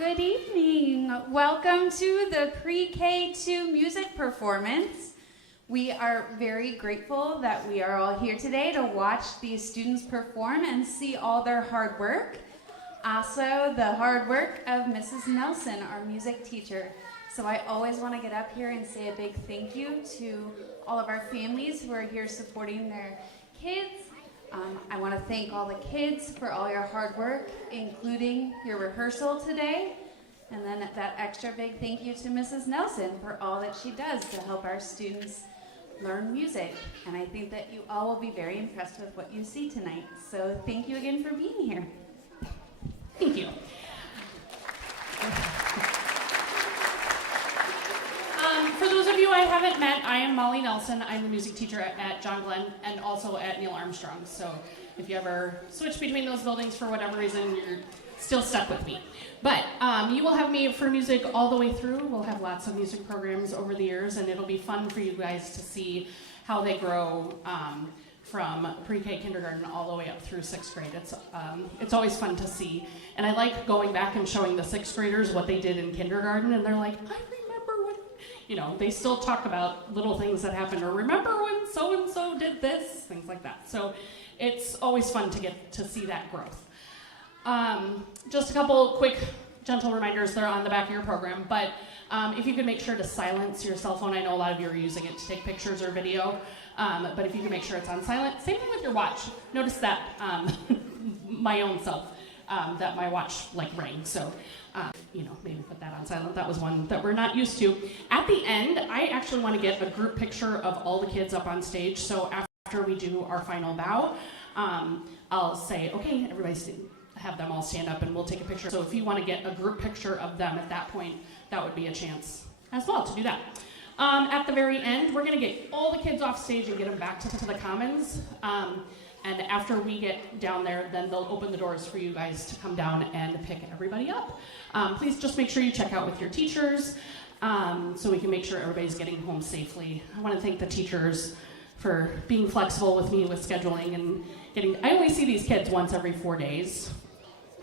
Good evening. Welcome to the Pre-K 2 music performance. We are very grateful that we are all here today to watch these students perform and see all their hard work. Also, the hard work of Mrs. Nelson, our music teacher. So I always want to get up here and say a big thank you to all of our families who are here supporting their kids. I want to thank all the kids for all your hard work, including your rehearsal today. And then that extra big thank you to Mrs. Nelson for all that she does to help our students learn music. And I think that you all will be very impressed with what you see tonight. So thank you again for being here. Thank you. For those of you I haven't met, I am Molly Nelson. I'm the music teacher at John Glenn and also at Neil Armstrong. So if you ever switch between those buildings for whatever reason, you're still stuck with me. But you will have me for music all the way through. We'll have lots of music programs over the years, and it'll be fun for you guys to see how they grow from pre-K kindergarten all the way up through 6th grade. It's always fun to see. And I like going back and showing the 6th graders what they did in kindergarten, and they're like, I remember when, you know, they still talk about little things that happened, or remember when so-and-so did this, things like that. So it's always fun to get to see that growth. Just a couple quick, gentle reminders. They're on the back of your program, but if you could make sure to silence your cell phone. I know a lot of you are using it to take pictures or video, but if you can make sure it's on silent. Same thing with your watch. Notice that my own self, that my watch like rang, so you know, maybe put that on silent. That was one that we're not used to. At the end, I actually want to get a group picture of all the kids up on stage, so after we do our final bow, I'll say, okay, everybody have them all stand up and we'll take a picture. So if you want to get a group picture of them at that point, that would be a chance as well to do that. At the very end, we're going to get all the kids off stage and get them back to the commons. And after we get down there, then they'll open the doors for you guys to come down and pick everybody up. Please just make sure you check out with your teachers so we can make sure everybody's getting home safely. I want to thank the teachers for being flexible with me with scheduling and I only see these kids once every 4 days,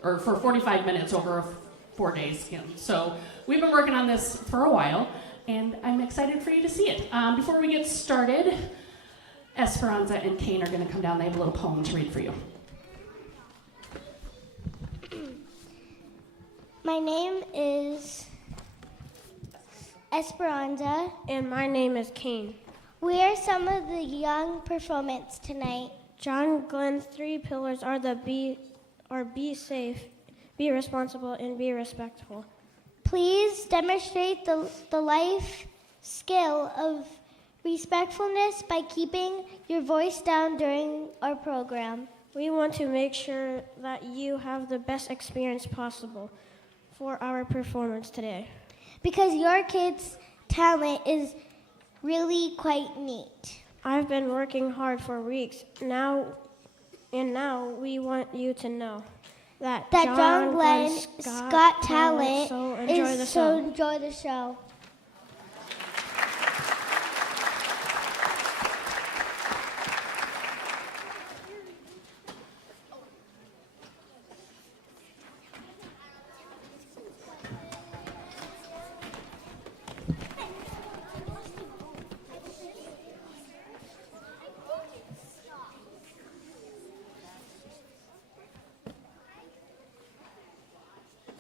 or for 45 minutes over 4 days. You know. So we've been working on this for a while, and I'm excited for you to see it. Before we get started, Esperanza and Kane are going to come down. They have a little poem to read for you. My name is Esperanza. And my name is Kane. We are some of the young performance tonight. John Glenn's 3 pillars are be safe, be responsible, and be respectful. Please demonstrate the life skill of respectfulness by keeping your voice down during our program. We want to make sure that you have the best experience possible for our performance today. Because your kids' talent is really quite neat. I've been working hard for weeks now we want you to know that John Glenn's got talent, so enjoy the show.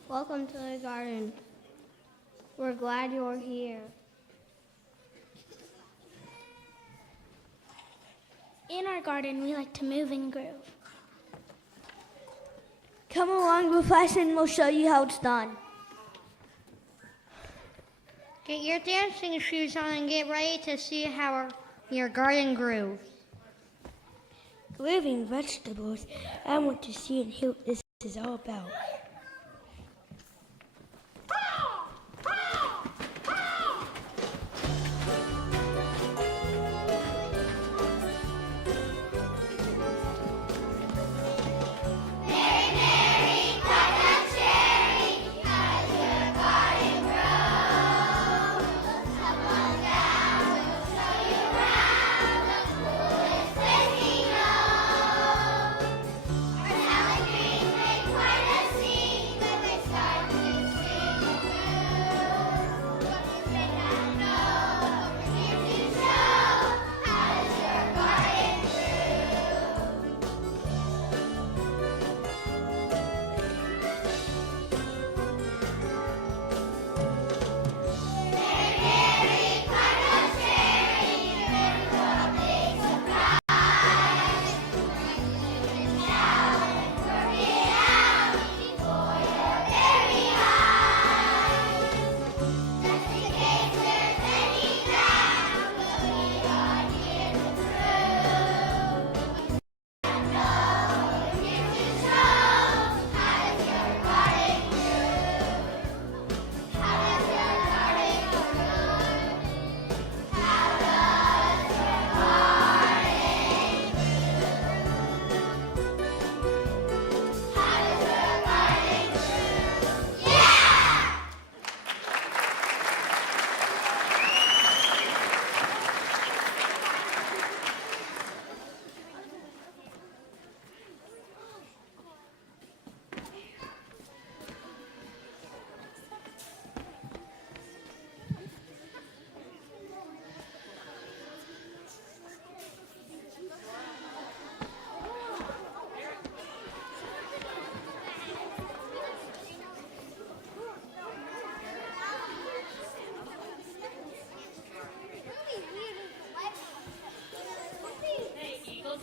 Welcome to the garden. We're glad you're here. In our garden, we like to move and groove. Come along with us and we'll show you how it's done. Get your dancing shoes on and get ready to see how your garden grooves. Grooving vegetables. I want to see and hear what this is all about. Our salad greens make quite a scene.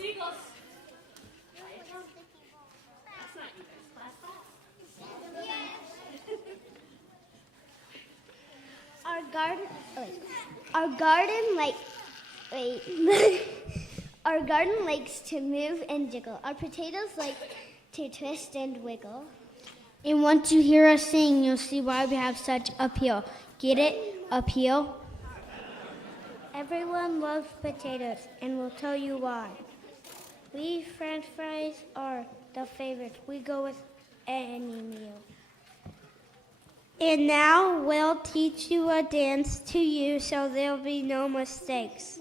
Seagulls. That's not you guys. Our garden likes to move and jiggle. Our potatoes like to twist and wiggle. And once you hear us sing, you'll see why we have such appeal. Get it? Appeal? Everyone loves potatoes, and we'll tell you why. We French fries are the favorite. We go with any meal. And now we'll teach you a dance to you so there'll be no mistakes.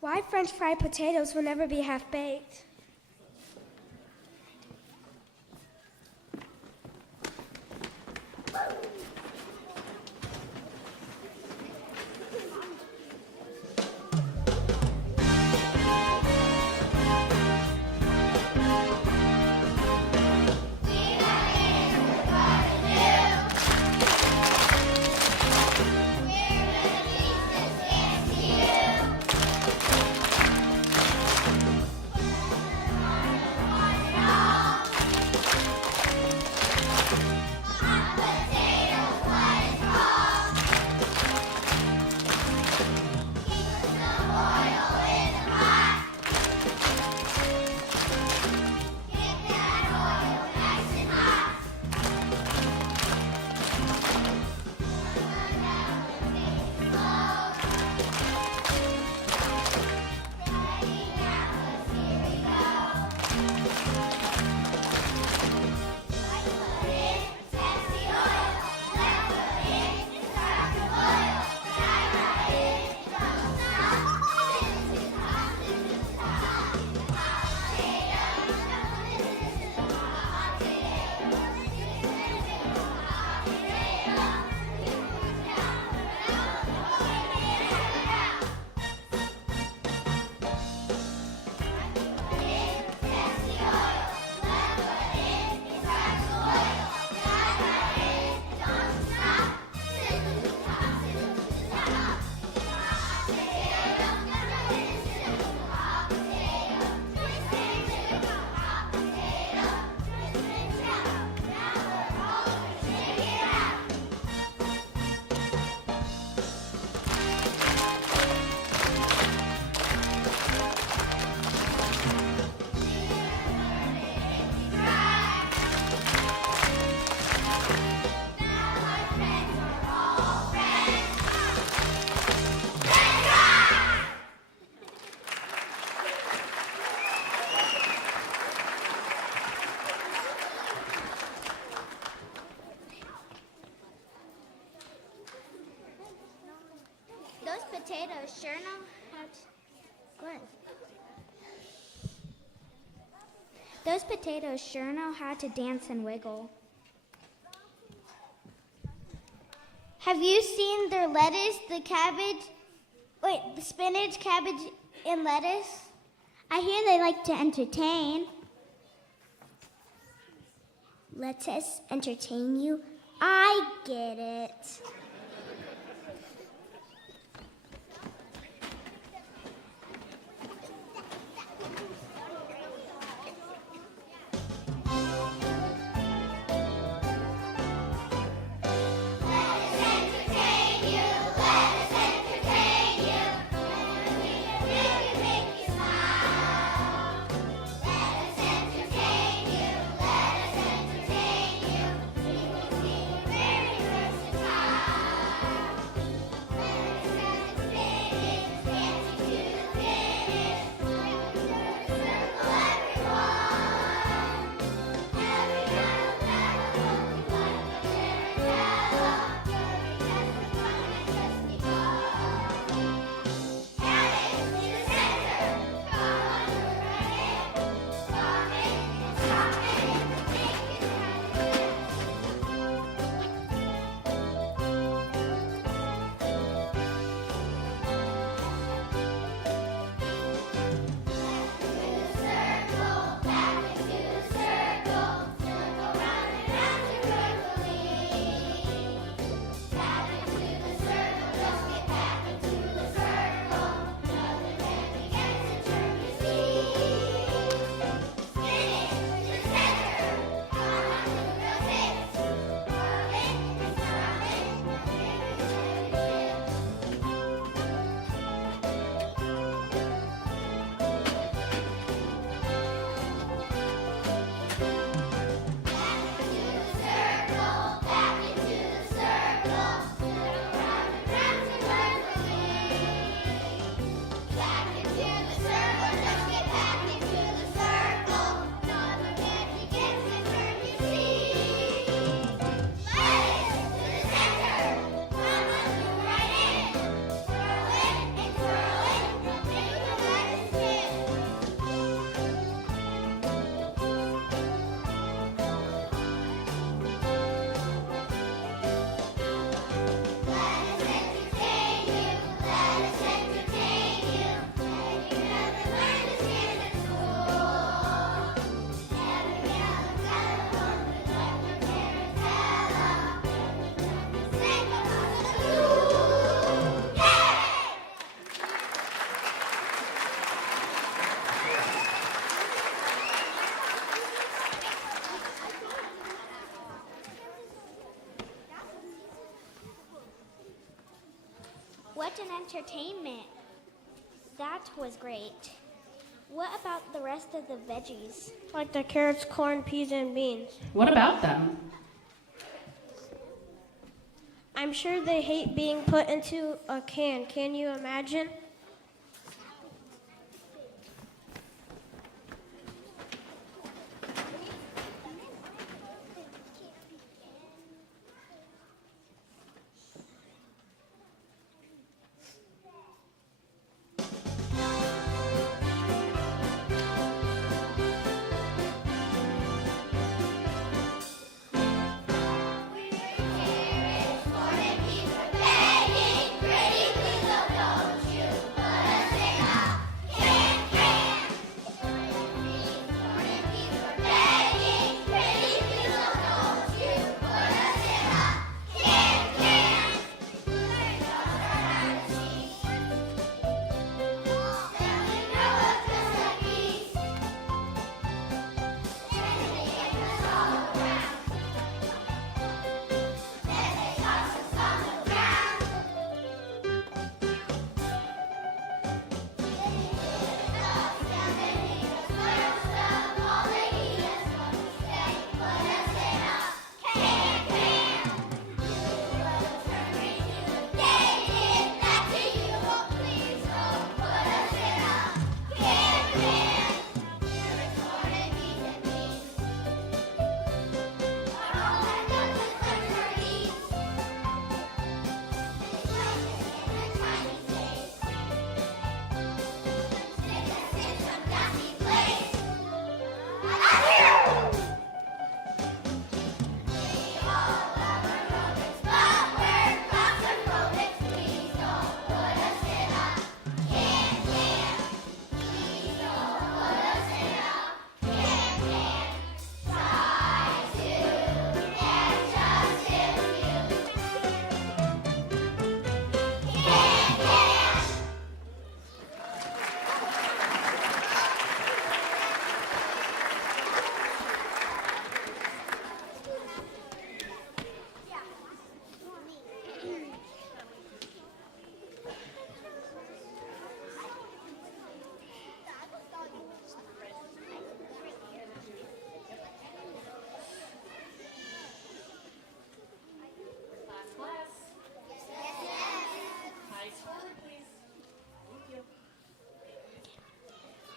Why French fried potatoes will never be half-baked? Potatoes sure know how to... Go ahead. Those potatoes sure know how to dance and wiggle. Have you seen their lettuce, the spinach, cabbage, and lettuce? I hear they like to entertain. Let us entertain you. I get it. Very versatile. entertainment. That was great. What about the rest of the veggies? Like the carrots, corn, peas, and beans. What about them? I'm sure they hate being put into a can. Can you imagine?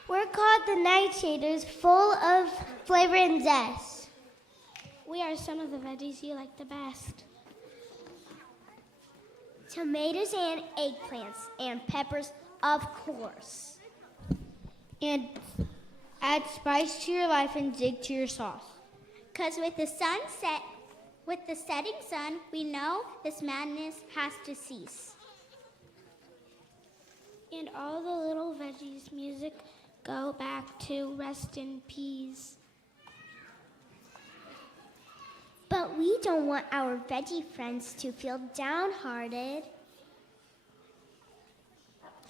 We're called the Nightshaders, full of flavor and zest. We are some of the veggies you like the best. Tomatoes and eggplants and peppers, of course. And add spice to your life and zig to your sauce. 'Cause with the setting sun, we know this madness has to cease. And all the little veggies music go back to rest in peace. But we don't want our veggie friends to feel downhearted.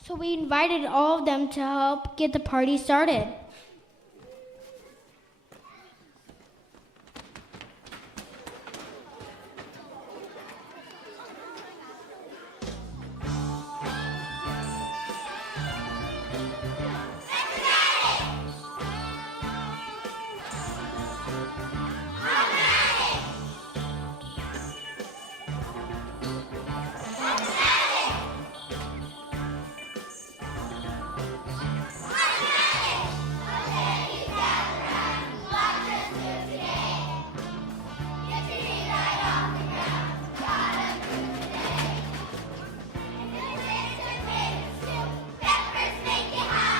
So we invited all of them to help get the party started. Make it happen.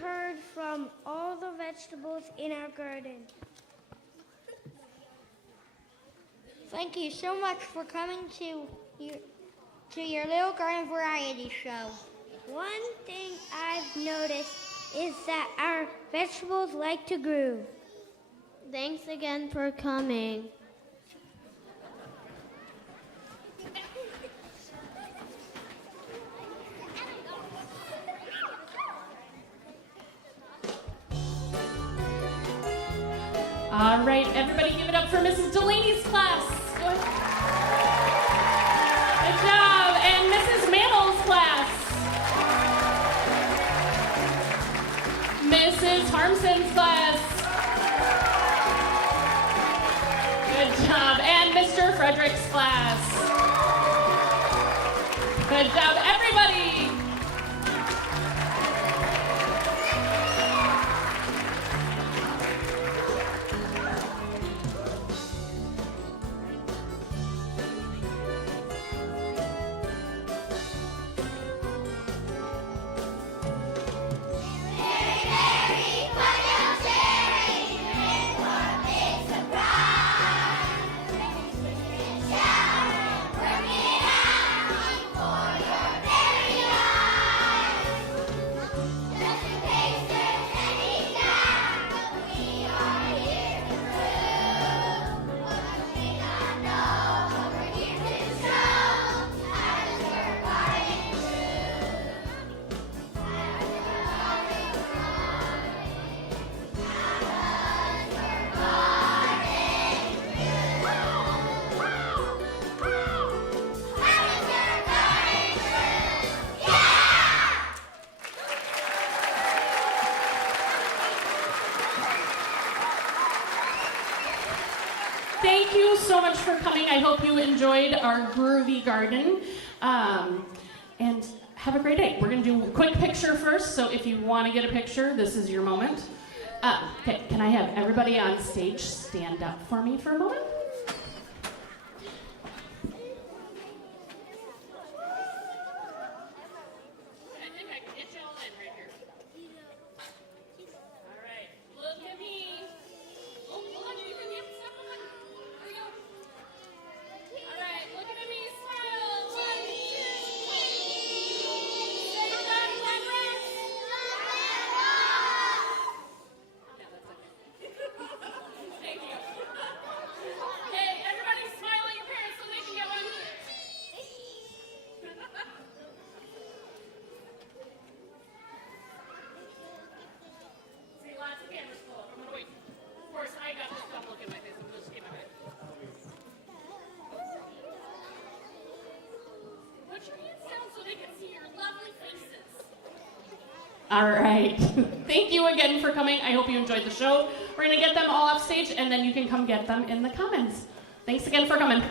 heard from all the vegetables in our garden. Thank you so much for coming to your little garden variety show. One thing I've noticed is that our vegetables like to grow. Thanks again for coming. All right, everybody give it up for Mrs. Delaney's class. Good job. And Mrs. Mannel's class. Mrs. Harmson's class. Good job. And Mr. Frederick's class. Good job, everybody. Thank you so much for coming. I hope you enjoyed our groovy garden. And have a great day. We're going to do a quick picture first, so if you want to get a picture, this is your moment. Okay, can I have everybody on stage stand up for me for a moment? All right. Thank you again for coming. I hope you enjoyed the show. We're going to get them all off stage, and then you can come get them in the Commons. Thanks again for coming.